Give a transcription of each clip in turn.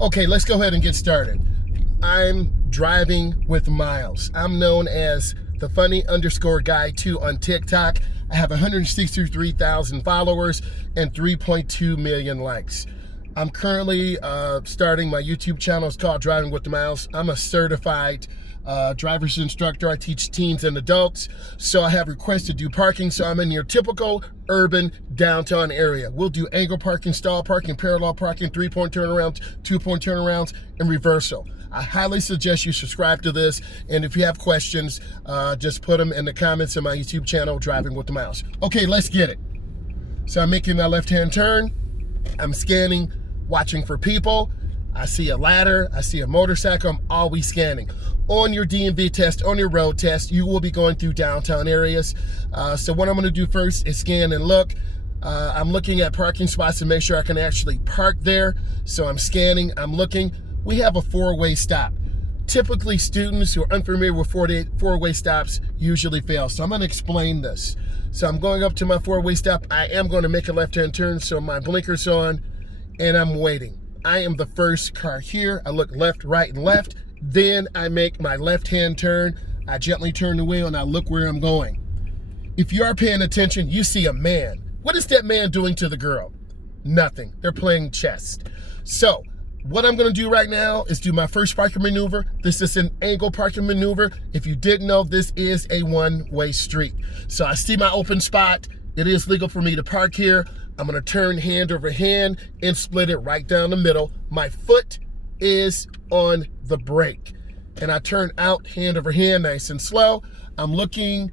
Okay, let's go ahead and get started. I'm driving with Myles. I'm known as the funny_guy2 on TikTok. I have 163,000 followers and 3.2 million likes. I'm currently starting my YouTube channel. It's called Driving with Myles. I'm a certified driver's instructor. I teach teens and adults. So I have requests to do parking. So I'm in your typical urban downtown area. We'll do angle parking, stall parking, parallel parking, 3-point turnarounds, 2-point turnarounds, and reversal. I highly suggest you subscribe to this. And if you have questions, just put them in the comments in my YouTube channel, Driving with Myles. Okay, let's get it. So I'm making my left-hand turn. I'm scanning, watching for people. I see a ladder, I see a motorcycle, I'm always scanning. On your DMV test, on your road test, you will be going through downtown areas. So what I'm gonna do first is scan and look. I'm looking at parking spots to make sure I can actually park there. So I'm scanning, I'm looking. We have a four-way stop. Typically, students who are unfamiliar with four-way stops usually fail. So I'm gonna explain this. So I'm going up to my four-way stop. I am gonna make a left-hand turn, so my blinker's on, and I'm waiting. I am the first car here. I look left, right, and left. Then I make my left-hand turn. I gently turn the wheel and I look where I'm going. If you are paying attention, you see a man. What is that man doing to the girl? Nothing. They're playing chess. So what I'm gonna do right now is do my first parking maneuver. This is an angle parking maneuver. If you didn't know, this is a one-way street. So I see my open spot. It is legal for me to park here. I'm gonna turn hand over hand and split it right down the middle. My foot is on the brake. And I turn out hand over hand, nice and slow. I'm looking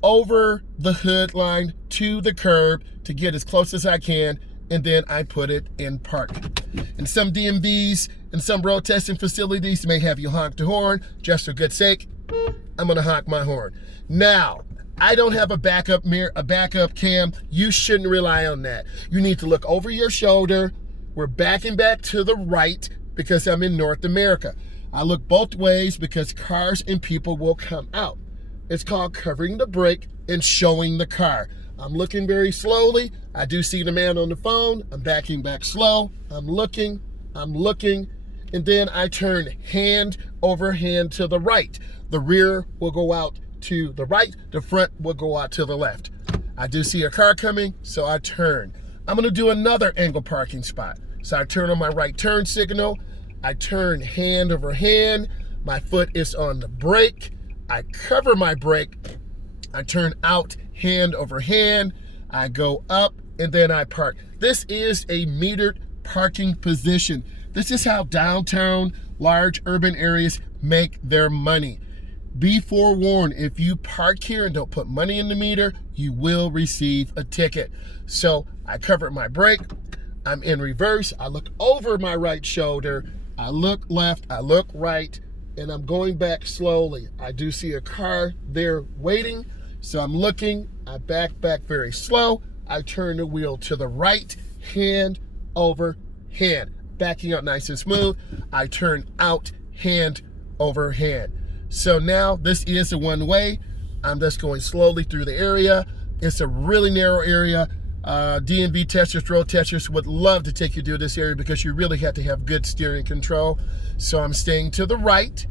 over the hood line to the curb to get as close as I can, and then I put it in park. And some DMVs and some road testing facilities may have you honk the horn. Just for good sake, I'm gonna honk my horn. Now, I don't have a backup mirror, a backup cam. You shouldn't rely on that. You need to look over your shoulder. We're backing back to the right because I'm in North America. I look both ways because cars and people will come out. It's called covering the brake and showing the car. I'm looking very slowly. I do see the man on the phone. I'm backing back slow. I'm looking, and then I turn hand over hand to the right. The rear will go out to the right, the front will go out to the left. I do see a car coming, so I turn. I'm gonna do another angle parking spot. So I turn on my right turn signal, I turn hand over hand, my foot is on the brake, I cover my brake, I turn out hand over hand, I go up, and then I park. This is a metered parking position. This is how downtown, large urban areas make their money. Be forewarned, if you park here and don't put money in the meter, you will receive a ticket. So I covered my brake, I'm in reverse, I look over my right shoulder, I look left, I look right, and I'm going back slowly. I do see a car there waiting, so I'm looking, I back very slow, I turn the wheel to the right, hand over hand. Backing up nice and smooth, I turn out hand over hand. So now this is a one-way. I'm just going slowly through the area. It's a really narrow area. DMV testers, road testers would love to take you through this area because you really have to have good steering control. So I'm staying to the right.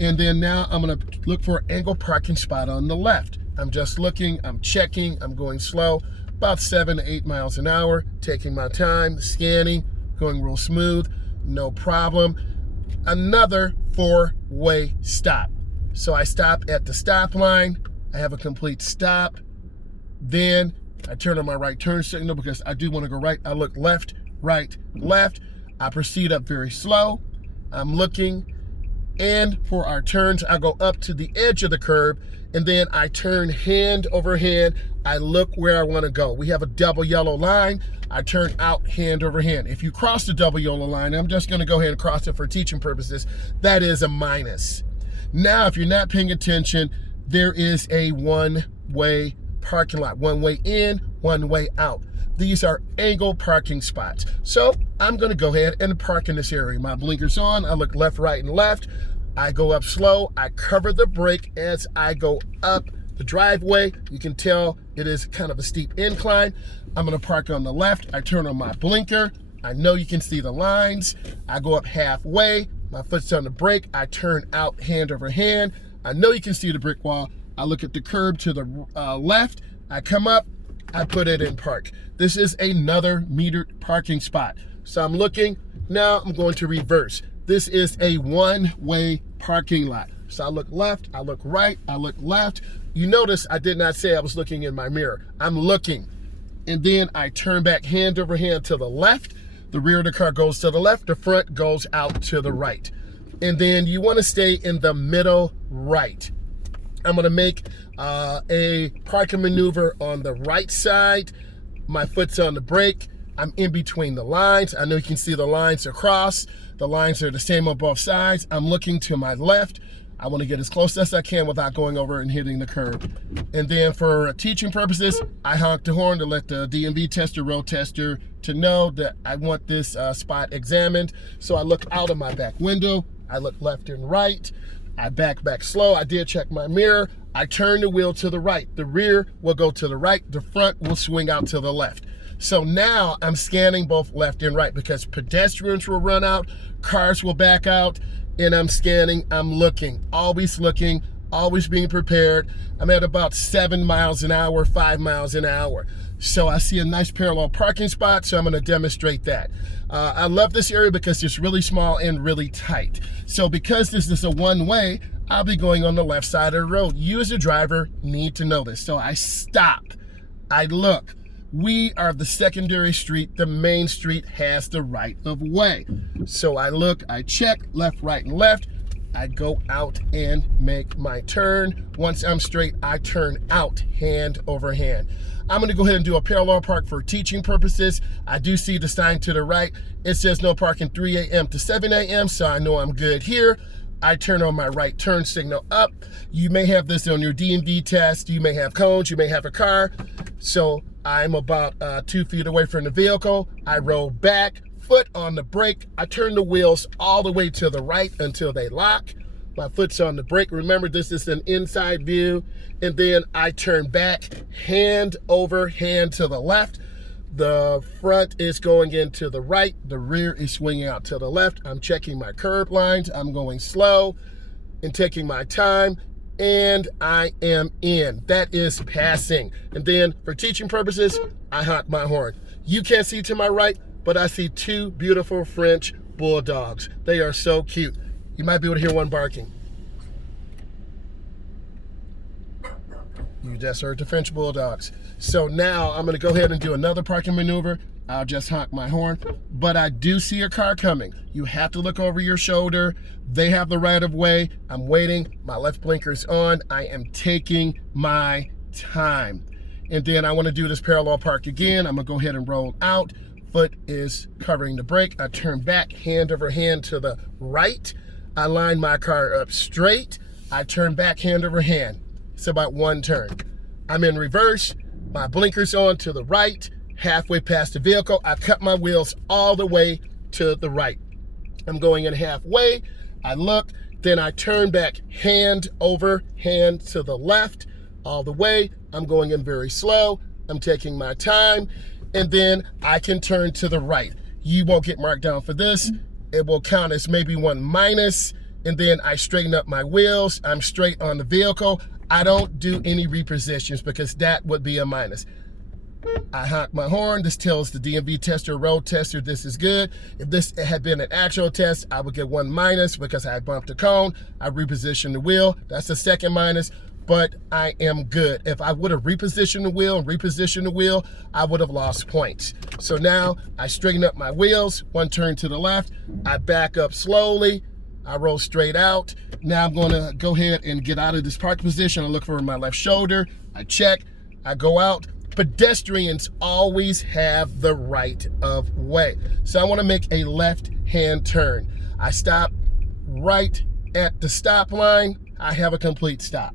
And then now I'm gonna look for an angle parking spot on the left. I'm just looking, I'm checking, I'm going slow, about 7 to 8 miles an hour, taking my time, scanning, going real smooth, no problem. Another four-way stop. So I stop at the stop line, I have a complete stop, then I turn on my right turn signal because I do want to go right. I look left, right, left. I proceed up very slow. I'm looking, and for our turns, I go up to the edge of the curb, and then I turn hand over hand. I look where I want to go. We have a double yellow line. I turn out hand over hand. If you cross the double yellow line, I'm just going to go ahead and cross it for teaching purposes. That is a minus. Now, if you're not paying attention, there is a one-way parking lot. One way in, one way out. These are angle parking spots. So I'm gonna go ahead and park in this area. My blinker's on, I look left, right, and left. I go up slow, I cover the brake as I go up the driveway. You can tell it is kind of a steep incline. I'm gonna park on the left. I turn on my blinker, I know you can see the lines. I go up halfway, my foot's on the brake, I turn out hand over hand. I know you can see the brick wall. I look at the curb to the left, I come up, I put it in park. This is another metered parking spot. So I'm looking, now I'm going to reverse. This is a one-way parking lot. So I look left, I look right, I look left. You notice I did not say I was looking in my mirror. I'm looking. And then I turn back hand over hand to the left. The rear of the car goes to the left, the front goes out to the right. And then you want to stay in the middle right. I'm going to make a parking maneuver on the right side. My foot's on the brake. I'm in between the lines. I know you can see the lines across. The lines are the same on both sides. I'm looking to my left. I want to get as close as I can without going over and hitting the curb. And then for teaching purposes, I honk the horn to let the DMV tester, road tester, to know that I want this spot examined. So I look out of my back window. I look left and right. I back slow. I did check my mirror. I turn the wheel to the right. The rear will go to the right. The front will swing out to the left. So now I'm scanning both left and right because pedestrians will run out, cars will back out, and I'm scanning, I'm looking, always being prepared. I'm at about 7 miles an hour, 5 miles an hour. So I see a nice parallel parking spot, so I'm gonna demonstrate that. I love this area because it's really small and really tight. So because this is a one-way, I'll be going on the left side of the road. You as a driver need to know this. So I stop, I look. We are the secondary street. The main street has the right of way. So I look, I check left, right, and left. I go out and make my turn. Once I'm straight, I turn out hand over hand. I'm gonna go ahead and do a parallel park for teaching purposes. I do see the sign to the right. It says no parking 3 a.m. to 7 a.m. So I know I'm good here. I turn on my right turn signal up. You may have this on your DMV test. You may have cones, you may have a car. So I'm about 2 feet away from the vehicle. I roll back, foot on the brake. I turn the wheels all the way to the right until they lock. My foot's on the brake. Remember, this is an inside view. And then I turn back, hand over hand to the left. The front is going into the right. The rear is swinging out to the left. I'm checking my curb lines. I'm going slow and taking my time. And I am in. That is passing. And then for teaching purposes, I honk my horn. You can't see to my right, but I see 2 beautiful French bulldogs. They are so cute. You might be able to hear one barking. You just heard the French bulldogs. So now I'm gonna go ahead and do another parking maneuver. I'll just honk my horn, but I do see a car coming. You have to look over your shoulder. They have the right of way. I'm waiting, my left blinker's on. I am taking my time. And then I wanna do this parallel park again. I'm gonna go ahead and roll out. Foot is covering the brake. I turn back, hand over hand to the right. I line my car up straight. I turn back, hand over hand. It's about 1 turn. I'm in reverse. My blinker's on to the right. Halfway past the vehicle, I cut my wheels all the way to the right. I'm going in halfway. I look, then I turn back, hand over hand to the left, all the way. I'm going in very slow. I'm taking my time, and then I can turn to the right. You won't get marked down for this. It will count as maybe 1 minus, and then I straighten up my wheels. I'm straight on the vehicle. I don't do any repositions because that would be a minus. I honk my horn. This tells the DMV tester, road tester, this is good. If this had been an actual test, I would get 1 minus because I bumped a cone. I repositioned the wheel. That's the second minus, but I am good. If I would have repositioned the wheel, I would have lost points. So now I straighten up my wheels, 1 turn to the left. I back up slowly. I roll straight out. Now I'm gonna go ahead and get out of this park position. I look for my left shoulder. I check, I go out. Pedestrians always have the right of way. So I wanna make a left-hand turn. I stop right at the stop line. I have a complete stop.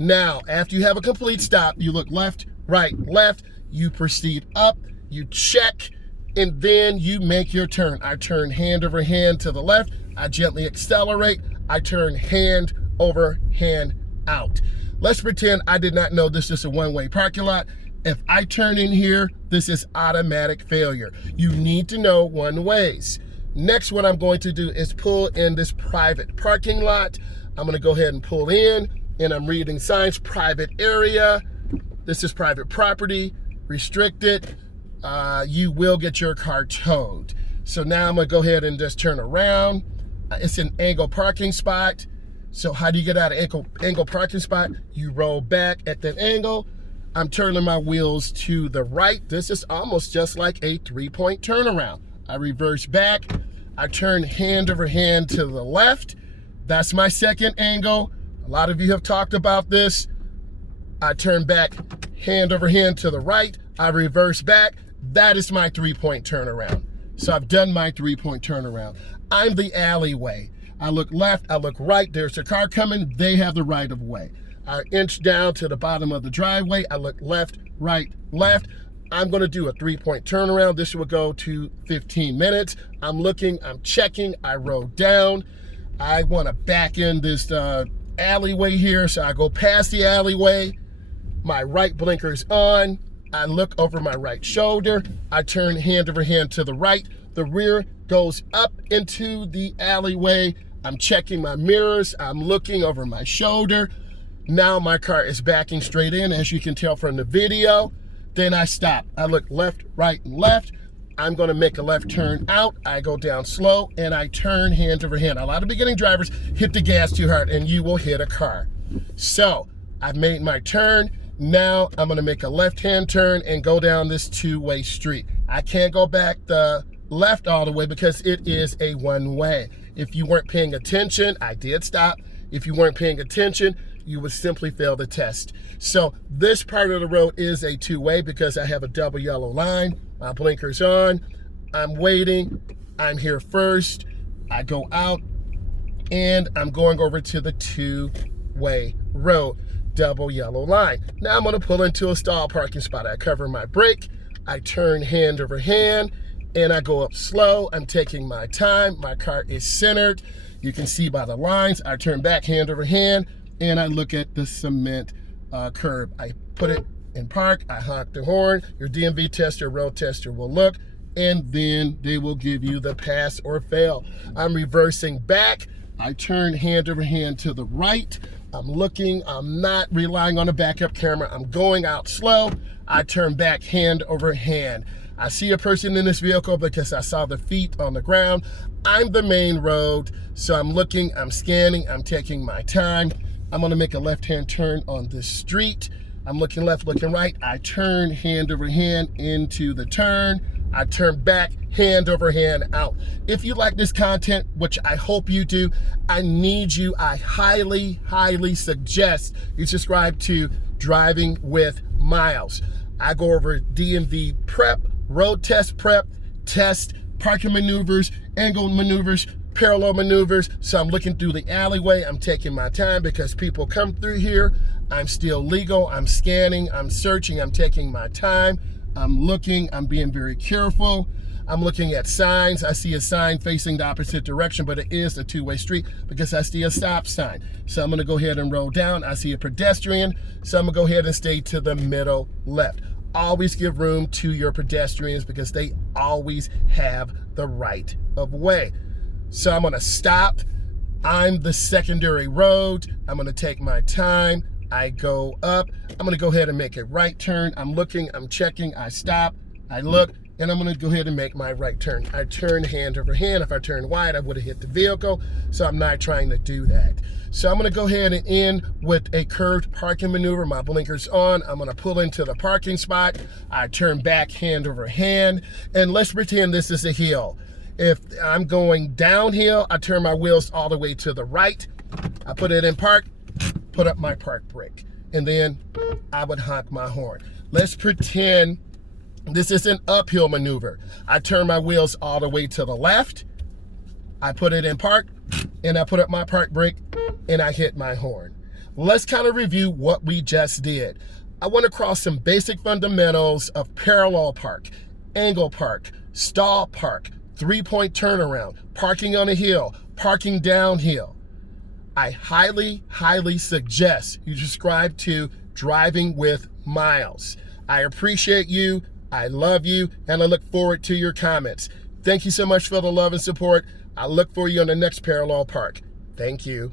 Now, after you have a complete stop, you look left, right, left, you proceed up, you check, and then you make your turn. I turn hand over hand to the left. I gently accelerate. I turn hand over hand out. Let's pretend I did not know this is a one-way parking lot If I turn in here, this is automatic failure. You need to know one ways. Next, what I'm going to do is pull in this private parking lot. I'm gonna go ahead and pull in, and I'm reading signs, private area. This is private property, restricted. You will get your car towed. So now I'm gonna go ahead and just turn around. It's an angle parking spot. So how do you get out of angle parking spot? You roll back at that angle. I'm turning my wheels to the right. This is almost just like a 3-point turnaround. I reverse back. I turn hand over hand to the left. That's my second angle. A lot of you have talked about this. I turn back hand over hand to the right. I reverse back. That is my 3-point turnaround. So I've done my 3-point turnaround. I'm the alleyway. I look left, I look right. There's a car coming. They have the right of way. I inch down to the bottom of the driveway. I look left, right, left. I'm gonna do a 3-point turnaround. This will go to 15 minutes. I'm looking, I'm checking, I roll down. I wanna back in this alleyway here, so I go past the alleyway. My right blinker's on. I look over my right shoulder. I turn hand over hand to the right. The rear goes up into the alleyway. I'm checking my mirrors. I'm looking over my shoulder. Now my car is backing straight in, as you can tell from the video. Then I stop. I look left, right, and left. I'm gonna make a left turn out. I go down slow and I turn hand over hand. A lot of beginning drivers hit the gas too hard and you will hit a car. So I've made my turn. Now I'm gonna make a left-hand turn and go down this 2-way street. I can't go back the left all the way because it is a one-way. If you weren't paying attention, I did stop. If you weren't paying attention, you would simply fail the test. So this part of the road is a 2-way because I have a double yellow line. My blinker's on. I'm waiting. I'm here first. I go out and I'm going over to the 2-way road. Double yellow line. Now I'm gonna pull into a stall parking spot. I cover my brake. I turn hand over hand and I go up slow. I'm taking my time. My car is centered. You can see by the lines. I turn back hand over hand and I look at the cement curb. I put it in park. I honk the horn. Your DMV tester, road tester will look, and then they will give you the pass or fail. I'm reversing back. I turn hand over hand to the right. I'm looking. I'm not relying on a backup camera. I'm going out slow. I turn back hand over hand. I see a person in this vehicle because I saw the feet on the ground. I'm the main road, so I'm looking, I'm scanning, I'm taking my time. I'm gonna make a left-hand turn on this street. I'm looking left, looking right. I turn hand over hand into the turn. I turn back, hand over hand out. If you like this content, which I hope you do, I highly, highly suggest you subscribe to Driving with Myles. I go over DMV prep, road test prep, test, parking maneuvers, angle maneuvers, parallel maneuvers. So I'm looking through the alleyway. I'm taking my time because people come through here. I'm still legal. I'm scanning. I'm searching. I'm taking my time. I'm looking. I'm being very careful. I'm looking at signs. I see a sign facing the opposite direction, but it is a 2-way street because I see a stop sign. So I'm going to go ahead and roll down. I see a pedestrian. So I'm going to go ahead and stay to the middle left. Always give room to your pedestrians because they always have the right of way. So I'm gonna stop. I'm the secondary road. I'm gonna take my time. I go up. I'm gonna go ahead and make a right turn. I'm looking, I'm checking, I stop, I look, and I'm gonna go ahead and make my right turn. I turn hand over hand. If I turn wide, I would have hit the vehicle, so I'm not trying to do that. So I'm gonna go ahead and end with a curved parking maneuver. My blinker's on. I'm gonna pull into the parking spot. I turn back hand over hand, and let's pretend this is a hill. If I'm going downhill, I turn my wheels all the way to the right. I put it in park, put up my park brake, and then I would honk my horn. Let's pretend this is an uphill maneuver. I turn my wheels all the way to the left. I put it in park, and I put up my park brake, and I hit my horn. Let's kind of review what we just did. I went across some basic fundamentals of parallel park, angle park, stall park, 3-point turnaround, parking on a hill, parking downhill. I highly, highly suggest you subscribe to Driving with Myles. I appreciate you, I love you, and I look forward to your comments. Thank you so much for the love and support. I look for you on the next Parallel Park. Thank you.